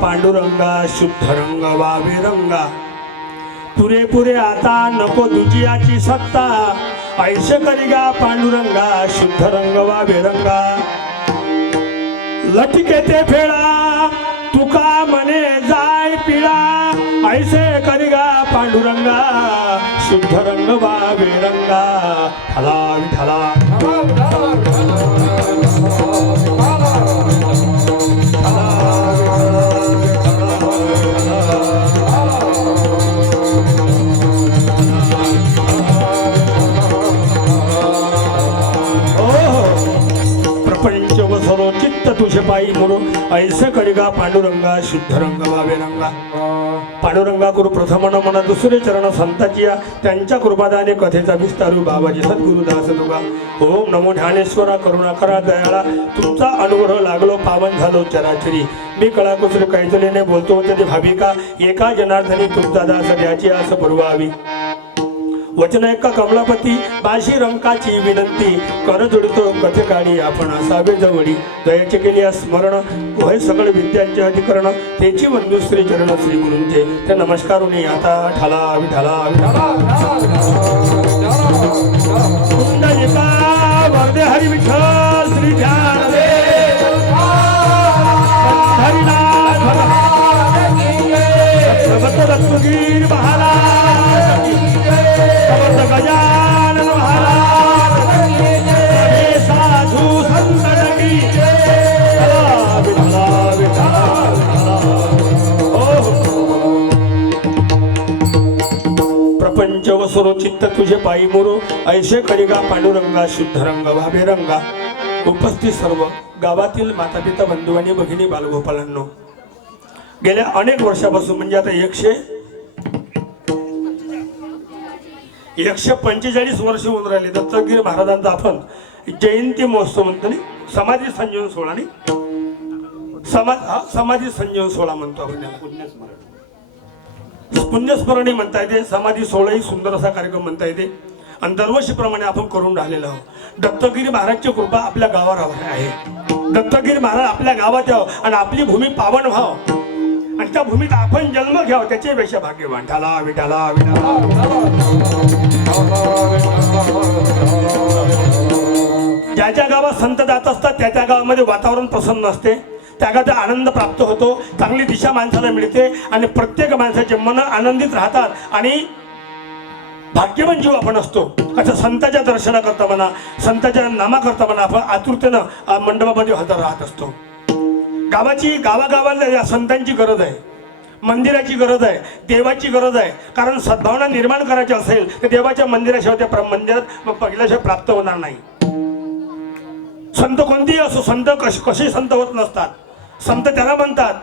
पांडुरंगा शुद्ध रंग पुरे पुरे आता नको दुजियाची सत्ता. ऐसे करिगा पांडुरंगा शुद्ध रंग वावे रंगा लटके ते फेळा तुका मने जाय पिळा. ऐसे करिगा पांडुरंगा शुद्ध रंग वावे ठला विठला पायी मुरो पांडुरंगा शुद्ध रंगा पांडुरंगा गुरु प्रथम म्हणा दुसरे चरण संताची या त्यांच्या कृपादाने कथेचा विस्तारू बाबाजी सद्गुरुदास दुगा. ओम नमो ज्ञानेश्वरा करुणा करा दयाळा. तुमचा अनुग्रह लागलो पावन झालो चराचरी. मी कळाकुसर कैतलीने बोलतो होते ते भाविका एका जनार्दनी तुमचा दास द्याची आस पुरवावी. वचन कमलापती बाशी रंकाची विनंती. कर जोडतो कथेकाळी आपण असावे जवळी. दयाचे केली स्मरण वय सगळ विद्यांचे अधिकरण. त्याची बंधू श्री चरण श्री गुरुंचे. ते नमस्कारुनी आता ठाला विठाला विठाला हरी विठ्ठल श्री ध्यान हरिनाथ भगत रत्नगीर महाराज. सुरो चित्त तुझे पायी मोरो ऐशे करिगा पांडुरंगा शुद्ध रंग भाभे रंगा. उपस्थित सर्व गावातील माता पिता बंधू आणि भगिनी बालगोपालांनो. गेल्या अनेक वर्षापासून म्हणजे आता एकशे एकशे पंचेचाळीस वर्ष होऊन राहिले. दत्तगिरी महाराजांचा आपण जयंती महोत्सव म्हणतो समाधी संजीवन सोहळा समाज हा समाधी संजीवन सोहळा म्हणतो आपण पुण्यस्मरण पुण्यस्मरणी म्हणता येते. समाधी सोहळाही सुंदर असा कार्यक्रम म्हणता येते. आणि दरवर्षीप्रमाणे आपण करून राहिलेलो आहोत. दत्तगिरी महाराजची कृपा आपल्या गावावर आहे. दत्तगिरी महाराज आपल्या गावात यावं आणि आपली भूमी पावन व्हावं. आणि त्या भूमीत आपण जन्म घ्यावं त्याच्यापेक्षा भाग्यवान. ठाला विठाला विठाला ज्या ज्या गावात संत जात असतात त्या त्या गावामध्ये वातावरण प्रसन्न असते. त्या गावात आनंद प्राप्त होतो चांगली दिशा माणसाला मिळते आणि प्रत्येक माणसाचे मन आनंदित राहतात आणि भाग्यवान जीव आपण असतो. असं संताच्या दर्शनाकरता म्हणा संताच्या नामाकरता म्हणा आपण आतुरतेनं मंडपामध्ये हजर राहत असतो. गावाची गावागावाला या संतांची गरज आहे. मंदिराची गरज आहे देवाची गरज आहे. कारण सद्भावना निर्माण करायची असेल तर देवाच्या मंदिराशिवाय त्या प्र- मंदिरात मग पहिल्याशिवाय प्राप्त होणार नाही. संत कोणतेही असो संत कश कसे संत होत नसतात. संत त्याला म्हणतात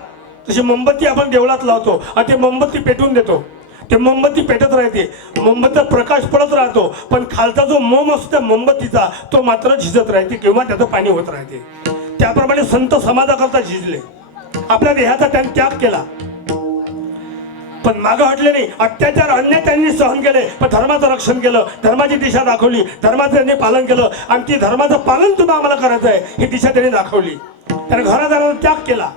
तशी मोमबत्ती आपण देवळात लावतो आणि ते मोमबत्ती पेटवून देतो. ते मोमबत्ती पेटत राहते. मोमबत्तीचा प्रकाश पडत राहतो पण खालचा जो मोम असतो त्या मोमबत्तीचा तो मात्र झिजत राहते किंवा त्याचं पाणी होत राहते. त्याप्रमाणे संत समाजाकरता झिजले. आपल्या देहाचा त्यांनी त्याग केला. पण मागं हटले नाही. अत्याचार अन्य त्यांनी सहन केले. पण धर्माचं रक्षण केलं. धर्माची दिशा दाखवली. धर्माचं त्यांनी पालन केलं. आणि ती धर्माचं पालन सुद्धा आम्हाला करायचं आहे ही दिशा त्यांनी दाखवली. त्याने घरादाराचा त्याग केला.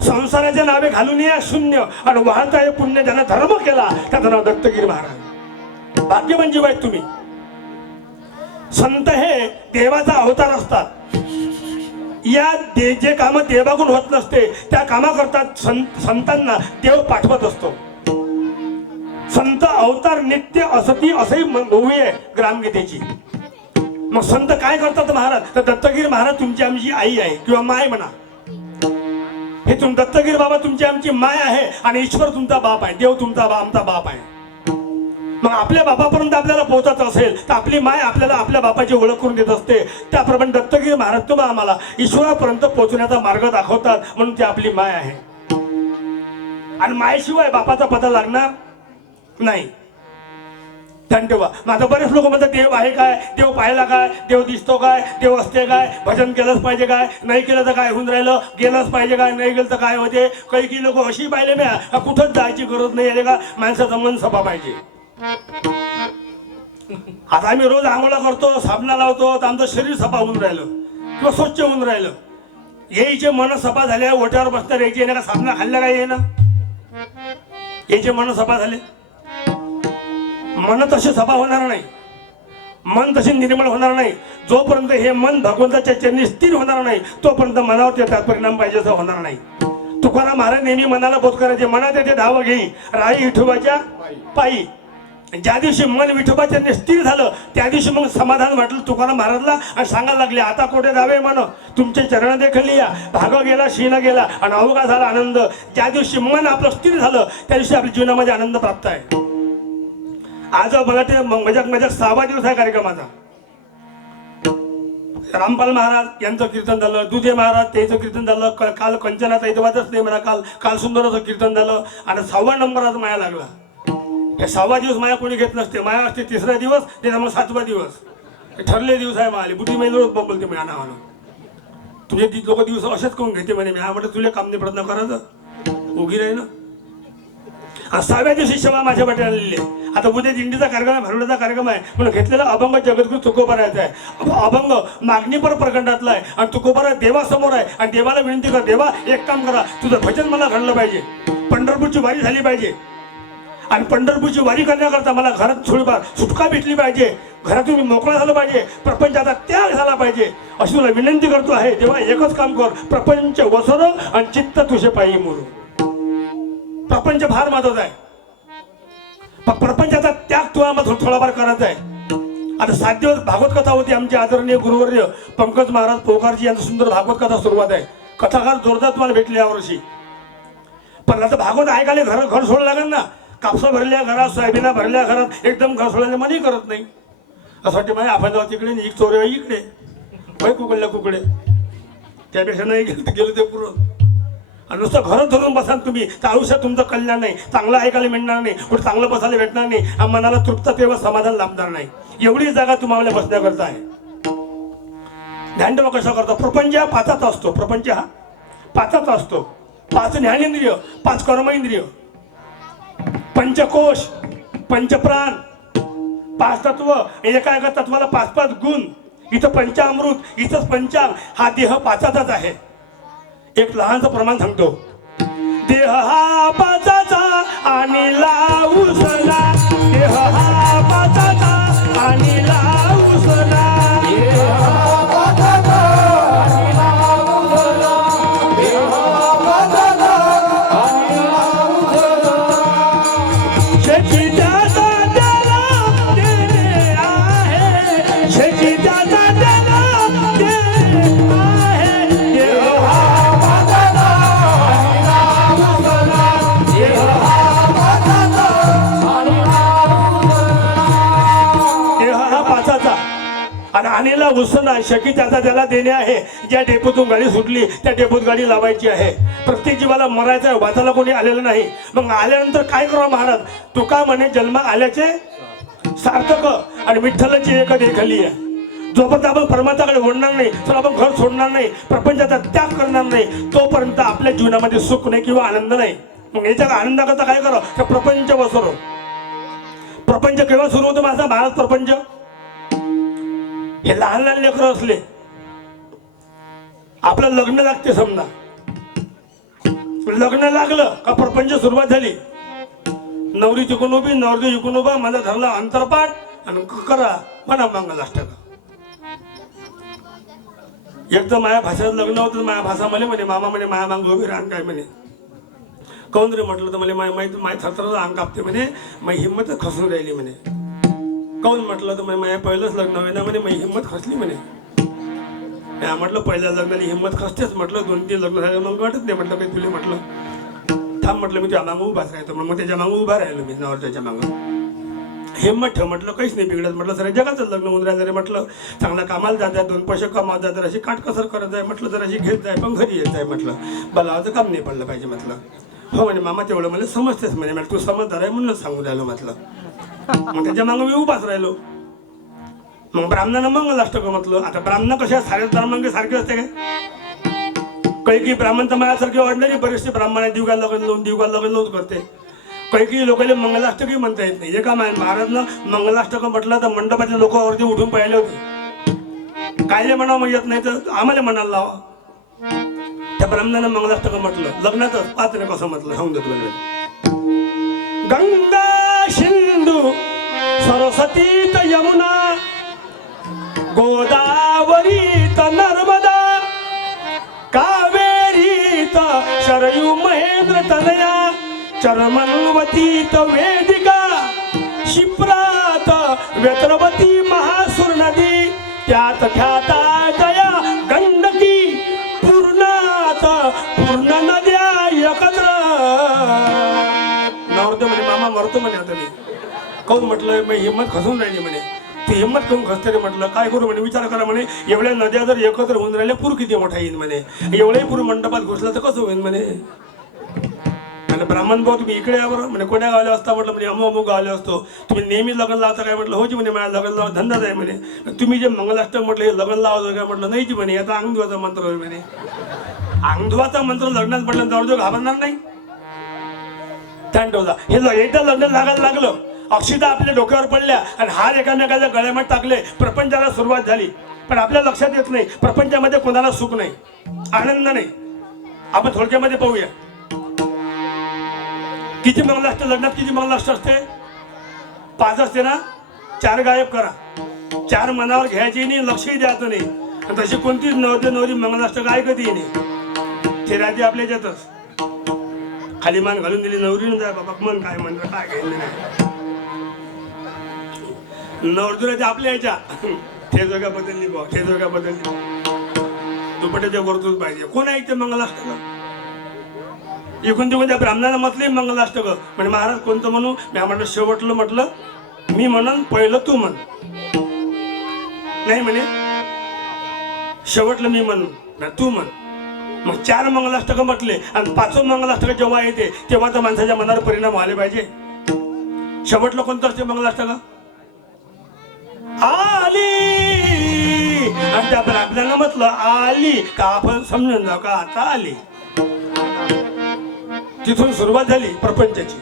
संसाराच्या नावे घालून या शून्य आणि वाहता हे पुण्य ज्यानं धर्म केला त्याचं नाव दत्तगिरी महाराज. भाग्य म्हणजे तुम्ही. संत हे देवाचा अवतार असतात. या दे जे काम देवाकडून होत नसते त्या कामाकरता संत संतांना देव पाठवत असतो. संत अवतार नित्य असती असंही मूवी आहे ग्रामगीतेची. मग संत काय करतात महाराज? तर दत्तगिरी महाराज तुमची आमची आई आहे किंवा माय म्हणा. हे तुम दत्तगिरी बाबा तुमची आमची माय आहे आणि ईश्वर तुमचा बाप आहे देव तुमचा बा आमचा बाप आहे. मग आपल्या बापापर्यंत आपल्याला पोहोचायचं असेल तर आपली माय आपल्याला आपल्या बापाची ओळख करून देत असते. त्याप्रमाणे दत्तगिरी महाराज तुम्हा आम्हाला ईश्वरापर्यंत पोहोचण्याचा मार्ग दाखवतात म्हणून ती आपली माय आहे. आणि मायशिवाय बापाचा पता लागणार नाही. ध्यान ठेवा. बरेच लोक म्हणतात देव आहे काय? देव पाहायला काय? देव दिसतो काय? देव असते काय? भजन केलंच पाहिजे काय? नाही केलं तर काय होऊन राहिलं? गेलंच पाहिजे काय? नाही गेलं तर काय होते? काही काही लोक अशी पाहिले म्या कुठंच जायची गरज नाही आहे का? माणसाचं मन सभा पाहिजे. आता आम्ही रोज आंघोळा करतो साबणा लावतो तर आमचं शरीर सफा होऊन राहिलं. किंवा स्वच्छ होऊन राहिलं. यायचे मन सफा झाल्या ओट्यावर बसता यायचे ना का साबणा खाल्ल्या काय येईना यायचे मन सफा झाले. मन तसे सफा होणार नाही. मन तसे निर्मळ होणार नाही. जोपर्यंत हे मन भगवंताच्या चरणी स्थिर होणार नाही तोपर्यंत मनावर त्याचा परिणाम पाहिजे असं होणार नाही. तुकाराम महाराज नेहमी मनाला बोध करायचे मनात येते धाव घेई राई विठोबाच्या पायी. ज्या दिवशी मन विठोबाच्या स्थिर झालं त्या दिवशी मग समाधान वाटलं तुकाराम महाराजला आणि सांगायला लागले आता कुठे जावे मन? तुमचे चरण देखली या भाग गेला शीन गेला आणि अवघा झाला आनंद. ज्या दिवशी मन आपलं स्थिर झालं त्या दिवशी आपल्या जीवनामध्ये आनंद प्राप्त आहे. आज मला ते म- मजाक मजाक सहावा दिवस आहे कार्यक्रमाचा. रामपाल महाराज यांचं कीर्तन झालं दुधे महाराज त्यांचं कीर्तन झालं काल कंचनाचा इतवादच नाही म्हणा काल काल सुंदराचं कीर्तन झालं आणि सहावा नंबर आज माया लागला. हे सहावा दिवस माया कोणी घेत नसते. माया असते तिसरा दिवस ते मग सातवा दिवस. हे ठरले दिवस आहे माले. बुटी महिला बोलते माझ्या नावानं. तुझे ती लोक दिवस असेच करून घेते म्हणे मी. हा म्हटलं तुला काम नाही प्रयत्न करायचं? उगी राही ना. आणि सहाव्या दिवशी शेवा माझ्या वाटेला आलेली आहे. आता उद्या दिंडीचा कार्यक्रम आहे भरवण्याचा कार्यक्रम आहे. म्हणून घेतलेला अभंग जगद्गुरु तुकोबारायचा आहे. अभंग मागणीपर प्रखंडातला आहे. आणि तुकोबारा देवासमोर आहे. आणि देवाला विनंती कर देवा एक काम करा. तुझं भजन मला घडलं पाहिजे. पंढरपूरची वारी झाली पाहिजे. आणि पंढरपूरची वारी करण्याकरता मला घरात थोडीफार सुटका भेटली पाहिजे. घरातून मी मोकळा झालं पाहिजे. प्रपंचाचा त्याग झाला पाहिजे. अशी तुला विनंती करतो आहे. तेव्हा एकच काम कर. प्रपंच वसर आणि चित्त तुझे पायी म्हणून प्रपंच फार महत्त्वाचा आहे. प्रपंचाचा त्याग तुला मग थोडाफार करायचा आहे. आता सात दिवस भागवत कथा होती आमचे आदरणीय गुरुवर्य पंकज महाराज पोकारजी यांचं सुंदर भागवत कथा सुरुवात आहे. कथाकार जोरदार तुम्हाला भेटले यावर्षी. पण आता भागवत ऐकायला घर घर सोडलं लागेल ना? कापसा भरल्या घरात सोयाबिना भरल्या घरात एकदम घर मनी मनही करत नाही. असं वाटते माझ्या आपण जाऊ तिकडे एक चोरे इकडे. वय कुकडल्या कुकडे. त्यापेक्षा नाही गेलं तर गेलं ते पुरं. आणि नुसतं घरं धरून बसाल तुम्ही. तर आयुष्यात तुमचं कल्याण नाही. चांगलं ऐकायला मिळणार नाही. कुठं चांगलं बसायला भेटणार नाही. आणि मनाला तृप्त तेव्हा समाधान लाभणार नाही. एवढी जागा तुम्हाला बसण्याकरता आहे. ध्यान ठेवा कशा करतो. प्रपंच हा पाचाचा असतो. प्रपंच हा पाचाचा असतो. पाच ज्ञानेंद्रिय पाच कर्मेंद्रिय. पंचकोश पंचप्राण पाच तत्व एका एका तत्वाला पाच पाच गुण. इथं पंचामृत इथंच पंचांग. हा देह पाचाचाच आहे. एक लहानचं प्रमाण सांगतो. देह हा पाचाचा आणि लाऊसला आणीला उसना शकी त्याचा त्याला देणे आहे ज्या डेपोतून गाडी सुटली त्या डेपोत गाडी लावायची आहे प्रत्येक जीवाला मरायचं आहे वाचायला कोणी आलेलं नाही. मग आल्यानंतर काय करावं महाराज? तुका म्हणे जन्म आल्याचे सार्थक आणि विठ्ठलाची एक देखली आहे. जोपर्यंत आपण परमात्माकडे ओढणार नाही तर आपण घर सोडणार नाही प्रपंचाचा त्याग करणार नाही तोपर्यंत आपल्या जीवनामध्ये सुख नाही किंवा आनंद नाही. मग याच्या आनंदाकरता काय करा? तर प्रपंच बसरो प्रपंच केव्हा सुरू होतो माझा महाराज प्रपंच. हे लहान लहान लेकरं असले आपलं लग्न लागते समजा. लग्न लागलं का प्रपंच सुरुवात झाली? नवरी तिकून उभी नवरी इकून उभा माझा धरला अंतरपाठ आणि करा म्हणा मंगल एक एकदा माझ्या भाषेत लग्न होतं माझ्या भाषा म्हणे म्हणे मामा म्हणे माया मांग उभी राहण काय म्हणे? काऊन रे म्हटलं तर मला माय माहिती माय छत्राचं अंग कापते म्हणे माझी हिंमत खसून राहिली म्हणे. काऊन म्हटलं तर माझ्या पहिलंच लग्न होईल ना म्हणे माझी हिंमत खसली म्हणे. म्या म्हटलं पहिल्या लग्नाला हिंमत खसतेच म्हटलं दोन तीन लग्न झालं मग वाटत नाही म्हटलं काही तुले म्हटलं. थांब म्हटलं मी तुझ्या मागं उभाच राहतो मग त्याच्या मागं उभा राहिलो मी नवर त्याच्या मागं. हिंमत ठेव म्हटलं काहीच नाही बिघडत म्हटलं. सर जगाचं लग्न होऊन राहिलं म्हटलं. चांगला कामाला जात आहे दोन पैसे कमावत जात जर अशी काटकसर करत जाय म्हटलं जर अशी घेत जाय पण घरी येत जाय म्हटलं. बलावाचं काम नाही पडलं पाहिजे म्हटलं. हो म्हणे मामा तेवढं मला समजतेच म्हणे. म्हटलं तू समजदार आहे म्हणूनच सांगून राहिलो म्हटलं. मग त्याच्या मागं मी उभाच राहिलो. मग ब्राह्मणानं मंगल अष्टक म्हटलं. आता ब्राह्मण कशा सारे ब्राह्मण सारखे असते काय? काही ब्राह्मण तर माझ्यासारखे वाढणारे बरेचसे ब्राह्मण आहे दिवगा लग्न लावून दिवगा लग्न लावून करते. काही काही लोकांना मंगलाष्टकही म्हणता येत नाही. एका महाराजनं मंगलाष्टक म्हटलं तर मंडपातल्या लोकांवरती उठून पाहिले होते. कायले म्हणावं येत नाही तर आम्हाला म्हणायला लावा. त्या ब्राह्मणानं मंगलाष्टक म्हटलं. लग्नातच पाच कसं म्हटलं? सांगतो देतो गंगा सिंधू सरस्वती तर यमुना गोदावरी त नर्मदा चरमन्वतीत वेदिका शिप्रात व्यत्रवती महासुर नदी त्यात ख्याता जया गंडकी पूर्णात पूर्ण नद्या एकत्र. नवरतो म्हणे मामा मरतो म्हणे आता मी. काऊन म्हटलं मी हिंमत खसून राहिली म्हणे. ती हिंमत करून खसते रे म्हटलं? काय करू म्हणे? विचार करा म्हणे. एवढ्या नद्या जर एकत्र होऊन राहिल्या पूर किती मोठा येईल म्हणे. एवढाही पूर मंडपात घुसला तर कसं होईल म्हणे? म्हणे ब्राह्मण भाऊ तुम्ही इकडे यावर म्हणजे म्हणे कोण्या गावले असता? म्हटलं म्हणजे अमो अमुक गावले असतो. तुम्ही नेहमी लग्न लावता काय? म्हटलं हो जी म्हणे माझ्या लग्न लावा धंदाच आहे म्हणे. तुम्ही जे मंगलाष्टक म्हटलं हे लग्न लावतो काय म्हटलं नाही जी म्हणे याचा अंगधुवाचा मंत्र होय म्हणे. अंगधुवाचा मंत्र लग्नात म्हटलं जवळ घाबरणार नाही. थंड हे ल- एकदा लग्न लागायला लागलं अक्षिता आपल्या डोक्यावर पडल्या आणि हार एकामेकाच्या गळ्यामध्ये टाकले प्रपंचाला सुरुवात झाली. पण आपल्या लक्षात येत नाही प्रपंचामध्ये कोणाला सुख नाही आनंद नाही. आपण थोडक्यामध्ये पाहूया. किती मंगलाष्ट लग्नात किती मंगल असते? पाच असते ना? चार गायब करा. चार मनावर घ्यायची नाही लक्षही द्यायचं नाही. तशी कोणतीच नवते नवरी मंगलाष्ट काय कधी नाही. ते राहते आपल्या याच्यातच खाली मान घालून दिली नवरीनं जाय बाबा मन काय म्हणलं काय घ्यायचं नाही. नवरदुराच्या आपल्या याच्या. ते जोगा बदलली बा ते जोगा बदलली. बा दुपट्याच्या वरतूच पाहिजे. कोण ऐकते मंगलाष्टक इकून तिकून त्या ब्राह्मणाला म्हटले मंगलाष्टक. म्हणजे महाराज कोणतं म्हणू? मी म्हटलं शेवटलं म्हटलं मी म्हणन पहिलं तू म्हण. नाही म्हणे. शेवटलं मी म्हणून तू म्हण. मग चार मंगलाष्टक म्हटले आणि पाचवं मंगलाष्टक जेव्हा येते तेव्हा तर माणसाच्या मनावर परिणाम व्हायला पाहिजे. शेवटलं कोणतं असते मंगलाष्टक? आली. आणि त्या ब्राह्मणानं म्हटलं आली. का आपण समजून जाऊ का? आता आली. तिथून सुरुवात झाली प्रपंचाची.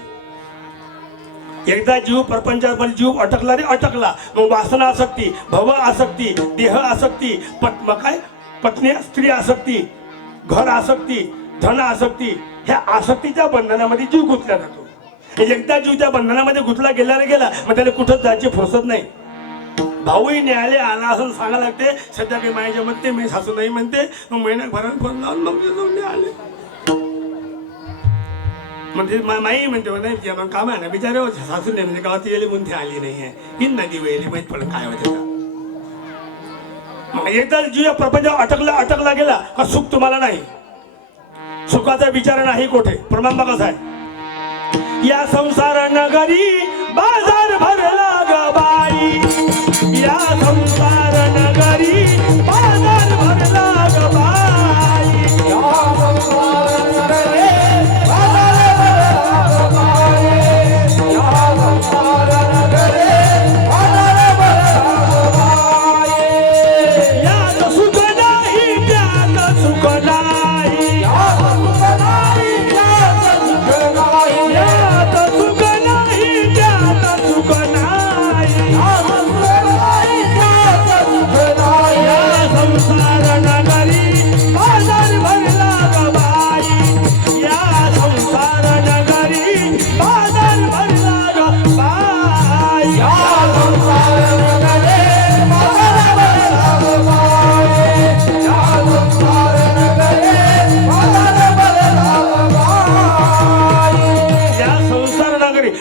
एकदा जीव प्रपंचामध्ये जीव अटकला रे अटकला. मग वासना आसक्ती भव आसक्ती देह आसक्ती पत् मग काय? पत्नी स्त्री आसक्ती घर आसक्ती धन आसक्ती ह्या आसक्तीच्या बंधनामध्ये जीव गुंतला जातो. एकदा जीव त्या बंधनामध्ये गुंतला गेला रे गेला मग त्याला कुठंच जायची फुरसत नाही. भाऊही न्यायालय आला असं सांगा लागते सध्या काही माझ्या म्हणते मी सासू नाही म्हणते मग महिन्याभरात फोन लावून मग ते आले म्हणजे नाही म्हणते नाही की काम आहे ना बिचारे हो, सासू नाही म्हणजे गावात येली म्हणते आली नाही आहे. हिन नदी वेली माहीत पडलं काय होते मग एकदा जुया प्रपंच अटकला अटकला गेला का सुख तुम्हाला नाही? सुखाचा विचार नाही कुठे? प्रमाण बघा आहे या संसार नगरी बाजार भरला ग बाई. या संसार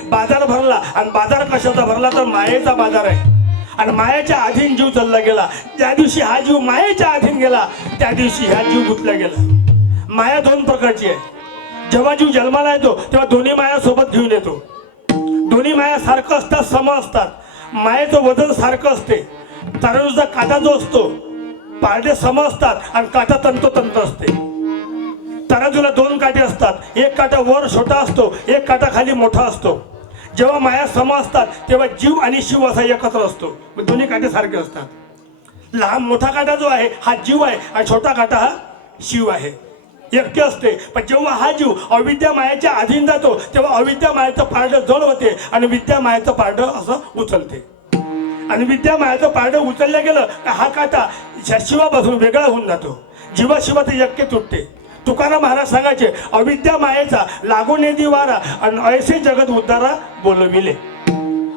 बाजार भरला आणि बाजार कशाचा भरला तर मायेचा बाजार आहे. आणि मायाच्या अधीन जीव चालला गेला. त्या दिवशी हा जीव मायेच्या अधीन गेला. त्या दिवशी ह्या जीव गुतला गेला. माया दोन प्रकारची आहे. जेव्हा जीव जन्माला येतो तेव्हा दोन्ही माया सोबत घेऊन येतो. दोन्ही माया सारखं असतात सम असतात. मायेचं वजन सारखं असते. तराजूचा काटा जो असतो पारडे सम असतात आणि काटा तंतोतंत असते. तराजूला दोन काटे असतात. एक काटा वर छोटा असतो एक काटा खाली मोठा असतो. जेव्हा माया सम असतात तेव्हा जीव आणि शिव असा एकत्र असतो. दोन्ही काटे सारखे असतात. लहान मोठा काटा जो आहे हा जीव आहे आणि छोटा काटा हा शिव आहे. एकटे असते पण जेव्हा हा जीव अविद्या मायाच्या अधीन जातो तेव्हा अविद्या मायाचं पारडं जड होते आणि विद्या मायाचं पारडं असं उचलते. आणि विद्या मायाचं पारडं उचललं गेलं हा काटा शिवापासून वेगळा होऊन जातो. जीवाशिवा ते यक्के तुटते. तुकाराम महाराज सांगायचे अविद्या मायेचा लागून येदी वारा आणि ऐसे जगत उद्धारा बोलविले.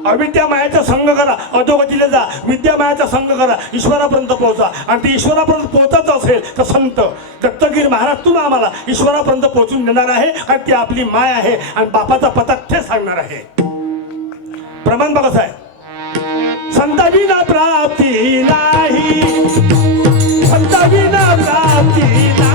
अविद्या मायाचा संघ करा अधोगतीला जा विद्या मायाचा संघ करा ईश्वरापर्यंत पोहोचा. आणि ते ईश्वरापर्यंत पोहोचत असेल तर संत दत्तगिरी महाराज तुम्ही आम्हाला ईश्वरापर्यंत पोहोचून देणार आहे आणि ती आपली माय आहे आणि बापाचा पता ते सांगणार आहे. प्रमाण बघा साहेब. संताविना प्राप्ती नाही संताविना प्राप्ती नाही.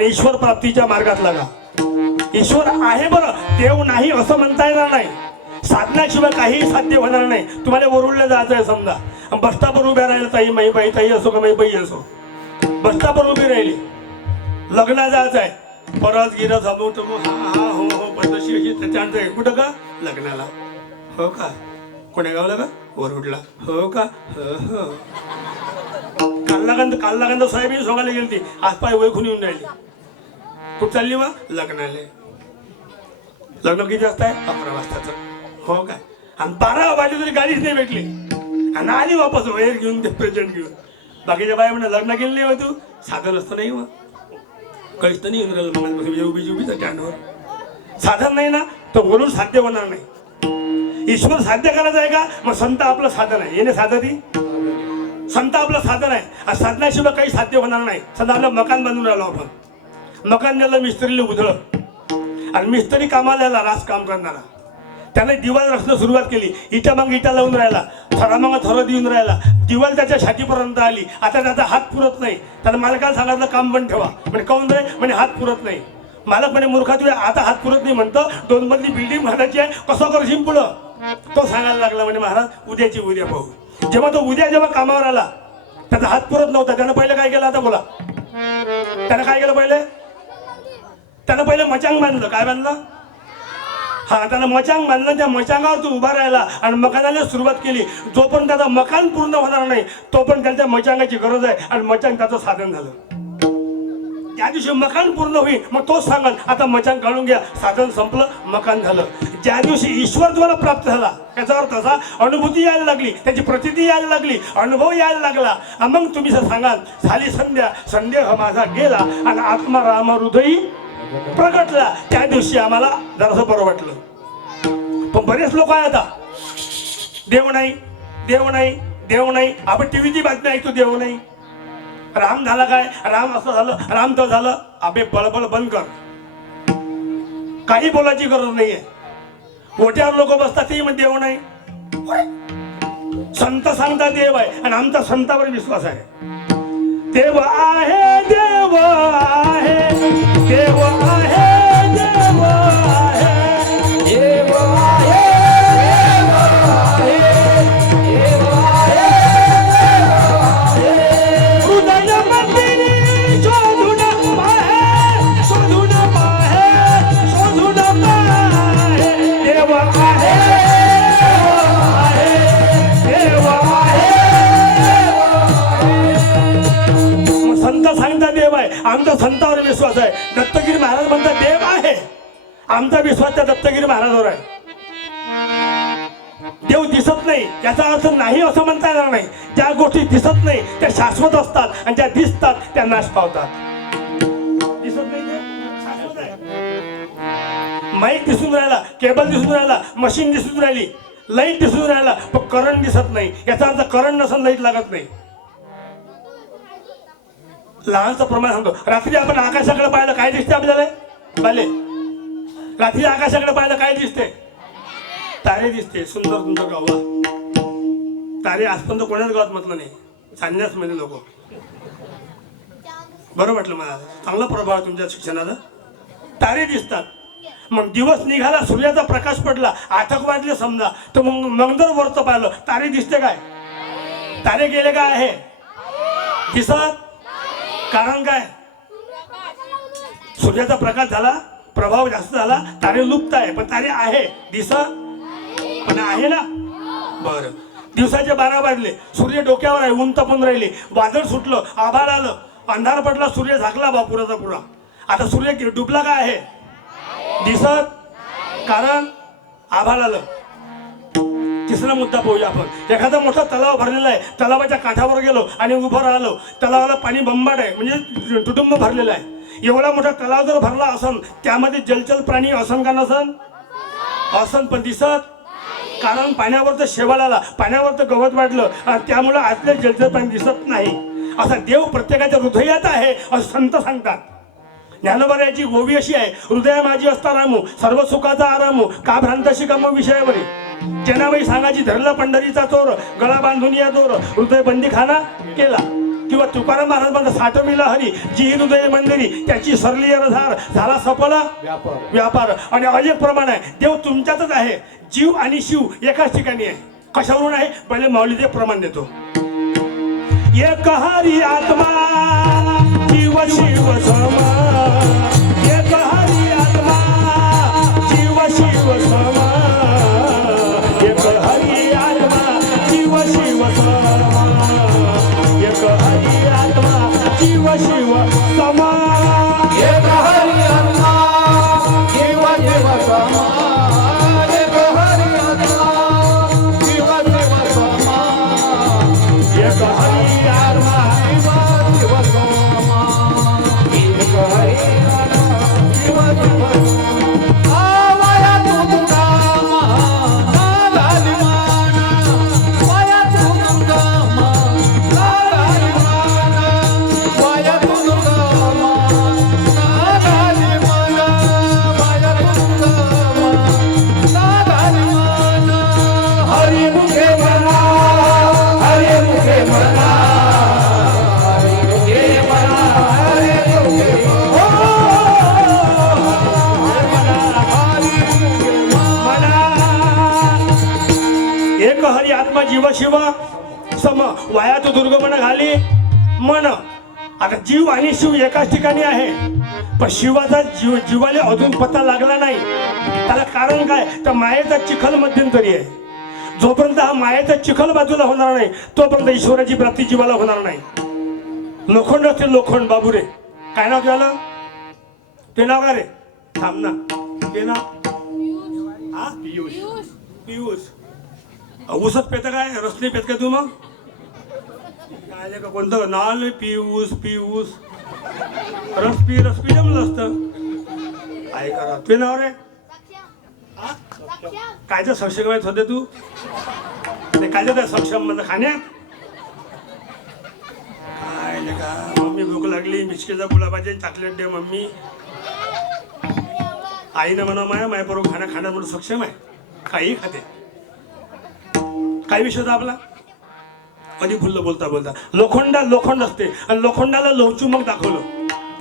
आणि ईश्वर प्राप्तीच्या मार्गात लागा. ईश्वर आहे बरं देव नाही असं म्हणता येणार नाही. साधण्याशिवाय काहीही साध्य होणार नाही. तुम्हाला वरुडला जायचं आहे समजा. बस्तापर उभ्या राहिलं ताई माई बाई ताई असो का माई बाई असो. बस्तापर उभी राहिली. लग्न जायचं आहे परत गिरं समोर हा हा हो हो पद्धतशीर अशी त्याच्यानंतर कुठं का? लग्नाला. हो का? कोण्या गावला का? वरुडला हो का? हो हो. काल लागंद काल लागंद सोयाबीन सोगायला गेली ती आज पाय वैखून येऊन राहिली. कुठं चालली मग? लग्नाले लग्न किती वाजता आहे? अकरा वाजताचं. हो काय आणि बारा वाजले तरी गाडीच नाही भेटली. आणि आली वापस वैर घेऊन ते प्रेझेंट घेऊन. बाकीच्या बाया म्हणा लग्न केलं नाही तू? साधन असतं नाही मग. कळीच तर नाही येऊन राहिलं मग उभी उभी स्टँडवर साधन नाही ना तर बोलून साध्य होणार नाही. ईश्वर साध्य करायचं आहे का? मग संत आपलं साधन आहे. येणे साधती संत आपलं साधन आहे. आणि साधनाशिवाय काही साध्य होणार नाही. सध्या आपलं मकान बांधून राहिलो आपण. मकान मिस्त्रीला उधळं. आणि मिस्त्री कामाला आला रास काम करणारा. त्याने दिवाळ रचणं सुरुवात केली. इटा मग इटा लावून राहिला. थरा मग थर देऊन राहिला. दिवाळ त्याच्या छातीपर्यंत आली. आता त्याचा हात पुरत नाही. त्याला मालकाला सांगायचं काम पण ठेवा. म्हणजे काऊन रे म्हणजे हात पुरत नाही. मालक म्हणे मूर्खा तुझ्या आता हात पुरत नाही म्हणतं. दोन मधली बिल्डिंग बांधायची आहे. कसं करशील पुढं? तो सांगायला लागला म्हणे महाराज उद्याची उद्या पाहू. जेव्हा तो उद्या जेव्हा कामावर आला त्याचा हात पुरत नव्हता. त्यानं पहिले काय केलं आता बोला. त्यानं काय केलं पहिले? त्यानं पहिलं मचांग बांधलं. काय बांधलं? हा त्यानं मचांग बांधलं त्या मचांगावर तो उभा राहिला आणि मकानाला सुरुवात केली. जोपर्यंत त्याचा मकान पूर्ण होणार नाही तोपर्यंत त्याला त्या मचांगाची गरज आहे आणि मचांग त्याचं साधन झालं. त्या दिवशी मकान पूर्ण होईल मग तोच सांगाल आता मचांग काढून घ्या साधन संपलं मकान झालं. ज्या दिवशी ईश्वर तुम्हाला प्राप्त झाला त्याचा अर्थ असा अनुभूती यायला लागली त्याची प्रतिती यायला लागली अनुभव यायला लागला. मग तुम्ही सांगाल झाली संध्या संदेह माझा गेला आणि आत्मा रामा हृदयी प्रगटला. त्या दिवशी आम्हाला जरासं बरं वाटलं. पण बरेच लोक आहे आता. देव नाही देव नाही देव नाही. आपण टीव्हीची बातमी ऐकतो देव नाही. राम झाला काय? राम असं झालं राम तर झालं. अबे बळबळ बंद कर. काही बोलायची गरज नाहीये. मोठ्यावर लोक बसतात ते म्हणजे देव नाही. संत सांगता देव आहे आणि आमचा संतावर विश्वास आहे. देव आहे देव आहे. देव आहे नाही त्या शाश्वत असतात आणि ज्या दिसतात त्या नाश पावतात. दिसत नाही ते? शाश्वत आहे. माईक दिसून राहिला केबल दिसून राहिला मशीन दिसून राहिली लाइट दिसून राहिला पण करंट दिसत नाही. याचा अर्थ करंट नसून लाइट लागत नाही. लहानचं प्रमाण सांगतो. रात्री आपण आकाशाकडे पाहिलं काय दिसते आपल्याला? बाले. रात्री आकाशाकडे पाहिलं काय दिसते तारे दिसते. सुंदर तुमचं गाव तारे आजपर्यंत कोणाच गावात म्हटलं नाही. सांगण्यास म्हणजे लोक. बरं वाटलं मला. चांगला प्रभाव आहे तुमच्या शिक्षणाचा. तारे दिसतात. मग दिवस निघाला सूर्याचा प्रकाश पडला आठक वाजले समजा. तर मग मंगदर वरचं पाहिलं तारे दिसते काय? तारे गेले काय आहे? दिसत? कारण काय? सूर्याचा प्रकाश झाला प्रभाव जास्त झाला तारे लुप्त आहे. पण तारे आहे. दिसत? पण आहे ना? बर. दिवसाचे बारा वाजले. सूर्य डोक्यावर आहे ऊन तपून राहिले. वादळ सुटलं आभाळ आलं. अंधार पडला सूर्य झाकला बापुराचा पुरा. आता सूर्य डुबला का आहे? दिसत? कारण? आभाळ आलं. तिसरा मुद्दा पाहूया आपण. एखादा मोठा तलाव भरलेला आहे. तलावाच्या काठावर गेलो आणि उभं राहिलो. तलावाला पाणी बंबाट आहे. म्हणजे तुटुंब भरलेलं आहे. एवढा मोठा तलाव जर भरला असन त्यामध्ये जलचल प्राणी असन का नसन? असन. पण दिसत? कारण पाण्यावर तर शेवाळ आला पाण्यावर तर गवत वाढलं आणि त्यामुळं आतले जलचर दिसत नाही. असा देव प्रत्येकाच्या हृदयात आहे असं संत सांगतात. ज्ञानोबऱ्याची गोवी अशी आहे हृदय माझी असता रामू सर्व सुखाचा आरामू का भ्रांतशी कम विषयावरी? जनाबाई सांगाची धरला पंढरीचा चोर गळा बांधून या दोर हृदय बंदीखाना केला. किंवा तुकाराम महाराज म्हणतात साठविला हरी जी हृदय मंदिरी त्याची सरली रधार झाला. सफला? व्यापार. व्यापार. आणि अनेक प्रमाण. आहे देव तुमच्यातच आहे. जीव आणि शिव एकाच ठिकाणी आहे. कशावरून आहे? पहिले माऊलीचे प्रमाण देतो. एक हरी आत्मा जीव शिव समा. एक हरी वायात दुर्गमन घाली. मन. आता जीव आणि शिव एकाच ठिकाणी आहे. पण शिवाचा जीव जीवाला अजून पत्ता लागला नाही. त्याला कारण काय? तर मायेचा चिखल मध्यंतरी आहे. जोपर्यंत हा मायेचा चिखल बाजूला होणार नाही तोपर्यंत ईश्वराची प्राप्ती जीवाला होणार नाही. लोखंड असते लोखंड बाबू रे काय नाव झालं ते नाव का रे? थांब ना. ते नाव? हा? पियुष. पियुष. ऊसच पेत काय? रसने पेत काय तू मग? काय का कोणतं? नाव नाही पिऊस पिऊस. रस पी रस पी जमलं असतं. काय करा. ते नाव रे? हा? कायचं सक्षम. माहीत होते तू? ते कायचं त्या सक्षम म्हणजे खाण्यात? काय ले का? मम्मी भूक लागली मिचकीचा गुलाबाचे चॉकलेट दे मम्मी. आईनं म्हणा माया माया बरोबर खाणं खाण्यात म्हणून सक्षम आहे. काही खाते. काय विषय होता आपला? कधी फुल्ल बोलता बोलता? लोखंडा लोखंड असते. आणि लोखंडाला लोहचुमक दाखवलं.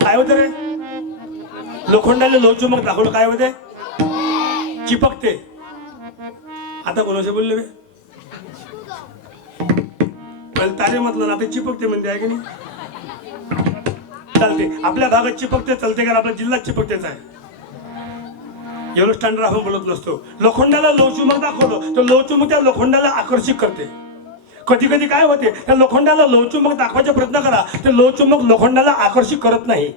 काय होतं रे? लोखंडाला लोहचुमक दाखवलं काय होते? चिपकते. आता कोणाशी बोलले रे? पहिले तारे म्हटलं ना ते चिपकते म्हणते आहे की नाही? चालते. आपल्या भागात चिपकते चालते कारण आपल्या जिल्ह्यात चिपकतेच आहे. एवढं स्टँडर्ड आपण बोलत नसतो. लोखंडाला लोहचुमक दाखवलं तर लोहचुमक त्या लोखंडाला आकर्षित करते. कधी कधी काय होते त्या लोखंडाला लोहचुमक दाखवायचा प्रयत्न करा ते लोहचुमक लोखंडाला आकर्षित करत नाही.